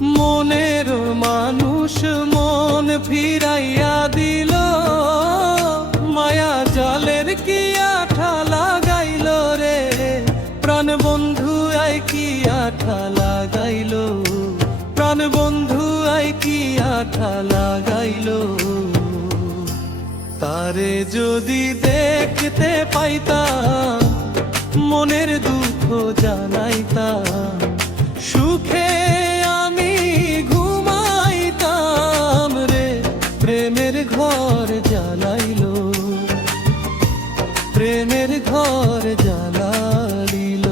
মনের মানুষ মন ফিরাইয়া দিল, মায়া জালের কি আঠা লাগাইল রে, প্রাণ বন্ধু আই কি আঠা লাগাইল, প্রাণ বন্ধু আই কি আঠা লাগাইল। তারে যদি দেখতে পাইতাম, মনের দুঃখ জানাইতাম, সুখে আমি ঘুমাইতাম রে। প্রেমের ঘর জ্বালাইল, প্রেমের ঘর জ্বালাইল।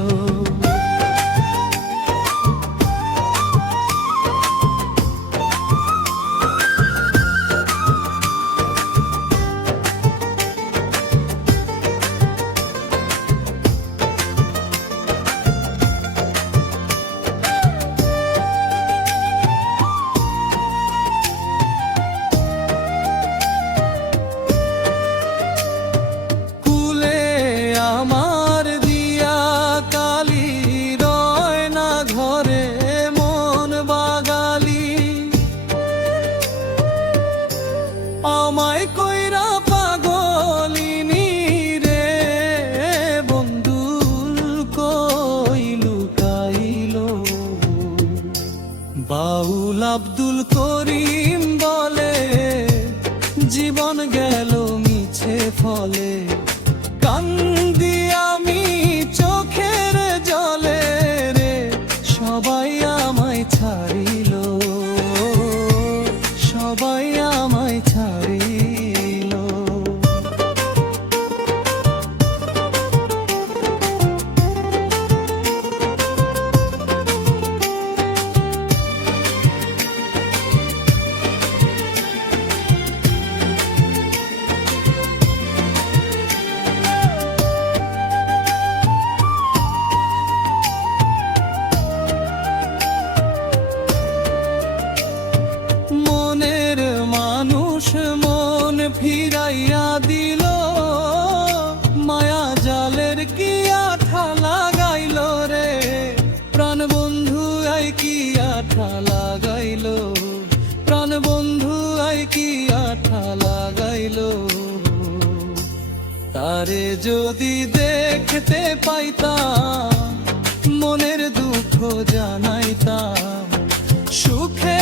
আমায় কইরা পাগলিনী রে, বন্ধু কই লুকাইল। বাউল আব্দুল করিম বলে, জীবন গেল মিছে ফলে, কান্দি আমি চোখের জলে রে, সবাই আমায় ছাড়িল, সবাই আমায় ছাড়িল। মনের মানুষ মন ফিরাইয়া দিল, মায়া জালের কি আঠা লাগাইল রে, প্রাণ বন্ধু আই কি আঠা লাগাইল, প্রাণ বন্ধু আই কি আঠা লাগাইল। তারে যদি দেখতে পাইতাম, মনের দুঃখ জানাইতাম, সুখে